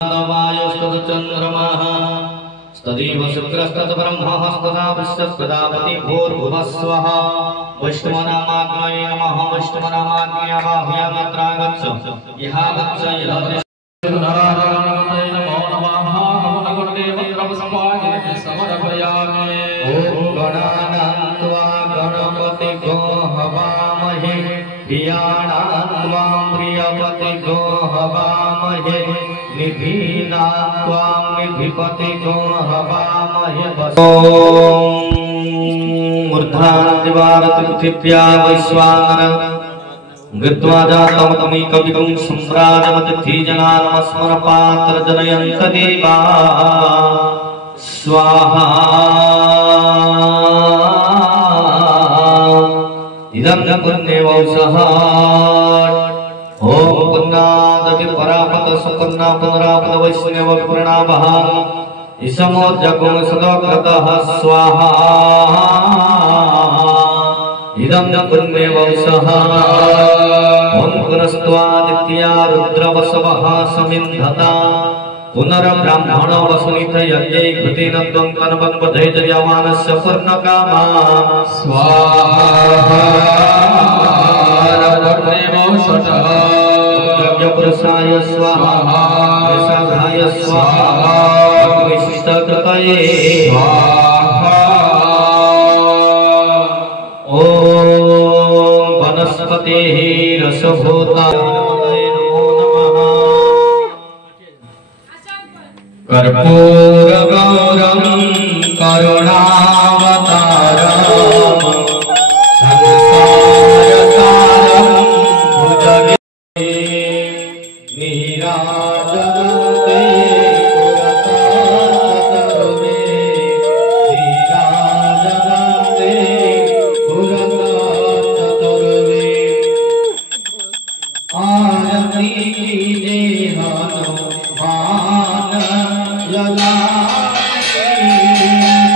वायुस्तुतचन्द्रमः तदेव शुक्रस्तत्ब्रह्मः सदा विश्वस्पदापति भूर्भुवस्वः वैष्णवनामाग्नये नमः वैष्णवनामाग्नया बाह्यामत्रागच्छ यहा गच्छ नारायणाय नमो नमः हवनकुण्डे वक्त्रं समाजने समर्पयामि ॐ गणानां त्वा गणपतिगो हवामहे प्रियाणां त्वां प्रियपतिगो हवामहे निधीनां त्वां निधिपतिगो हवामहे ऊर्ध्वादिवारतिथ्या वैश्वानर गत्वा जातमतमी कविगुं सम्राजमतिथि जनानमस्मर पात्र जनयन्त देवा स्वाहा इदं पुण्ये वंशः ओम पुन्नादपि परापत सुपन्ना पुनरापत वैष्णव प्रणवः इसमोर्जगुं सदोकृतः स्वाहा इदं पुण्ये वंशः ओम पुनस्त्वादित्या रुद्रवसवः समिन्धता पुनर्ब्राह्मण वसुनिथ यज्ञै कृतेन त्वं कनवं वधैर्यमानस्य पूर्णकामा स्वाहा यज्ञपुरुषाय स्वाहा निषाधाय स्वाहा अग्निशिष्टकृतये स्वाहा ॐ वनस्पतिः रसभूताय नमो नमः कर्पूरगौरं करुणावतारम् संसारसारं भुजगे नीराजन्ते पुरतस्तरुवे नीराजन्ते पुरतस्तरुवे आरती कीजे हनुमान लला श्रीराम